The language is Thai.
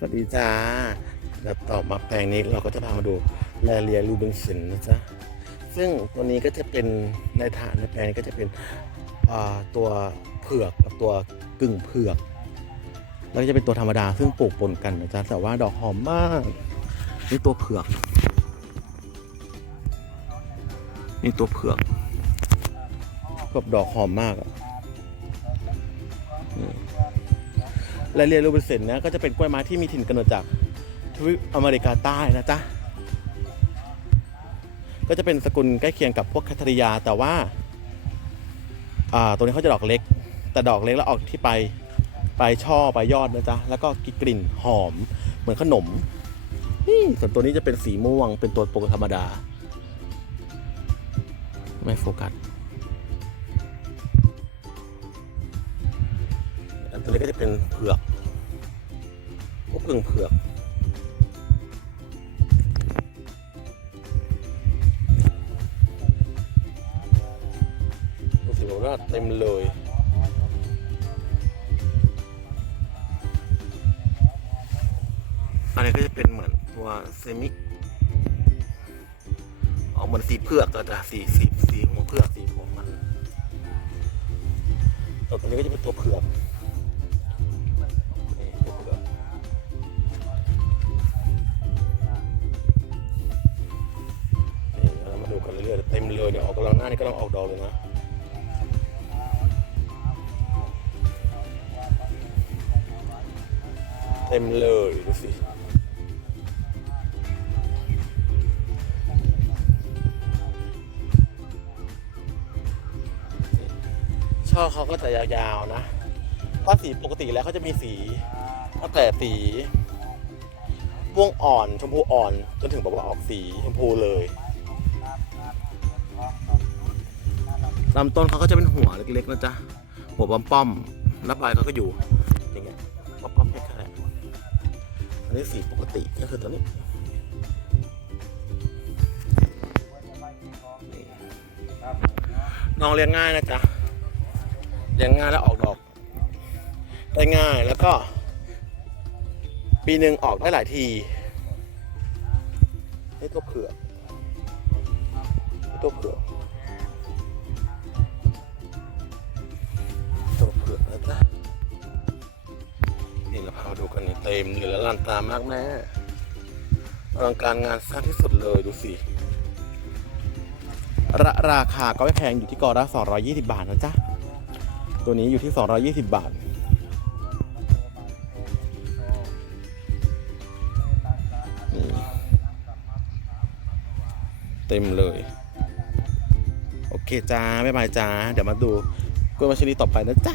สวัสดีจ้าแล้วต่อมาแปลงนี้เราก็จะพามาดูแลเรียรูเบนสินนะจ๊ะ ซึ่งตัวนี้ก็จะเป็นในฐานในแปลงนี้ก็จะเป็นตัวเผือกกับตัวกึ่งเผือก แล้วก็จะเป็นตัวธรรมดาซึ่งปลูกปนกันนะจ๊ะ แต่ว่าดอกหอมมาก นี่ตัวเผือก นี่ตัวเผือกกับดอกหอมมากอะ และเรียนรูเบนเซนนะก็จะเป็นกล้วยไม้ที่มีถิ่นกำเนิดจากทวีปอเมริกาใต้นะจ๊ะก็จะเป็นสกุลใกล้เคียงกับพวกแคทริยา แต่ว่าอ่าตัวนี้เขาจะดอกเล็ก แต่ดอกเล็กแล้วออกที่ไปไปช่อไปยอดนะจ๊ะแล้วก็กลิ่นหอมเหมือนขนมนี่ส่วนตัวนี้จะเป็นสีม่วงเป็นตัวปกติธรรมดา ไม่โฟกัส ตัวนี้ก็จะเป็นเผือกพวกกึ่งเผือกดูสิว่าเต็มเลยอันนี้ก็จะเป็นเหมือนตัวเซมิออกเหมือนสีเผือกแต่จะสีสีสีของเผือกสีของมันตัวนี้ก็จะเป็นตัวเผือก กันเรื่อยๆเต็มเลยเดี๋ยออกกำลังหน้านี่ก็ต้องออกดอกเลยนะเต็มเลยดูสิช่อเขาก็จะยาวๆนะ ถ้าสีปกติแล้วเขาจะมีสีตั้งแต่สีม่วงอ่อนชมพูอ่อนจนถึงแบบว่าออกสีชมพูเลย ลำต้นเขาก็จะเป็นหัวเล็กๆนะจ๊ะ หัวป้อมๆแล้วใบเขาก็อยู่อย่างเงี้ยป้อมๆแค่ๆอันนี้สีปกติก็คือตัวนี้น้องเลี้ยงง่ายนะจ๊ะเลี้ยงง่ายแล้วออกดอก ได้ง่ายแล้วก็ ปีหนึ่งออกได้หลายทีนี่ตัวเผือกนี่ตัวเผือก เราดูกันนี่เต็มเลยแล้วลันตามากแม่อลังการงานสร้างที่สุดเลยดูสิราราคาก็ไม่แพงอยู่ที่กอละ220 บาทนะจ๊ะ ตัวนี้อยู่ที่ 220 บาทนี่เต็มเลย โอเคจ้า บ๊ายบายจ้า เดี๋ยวมาดูกล้วยมาชนิดต่อไปนะจ๊ะ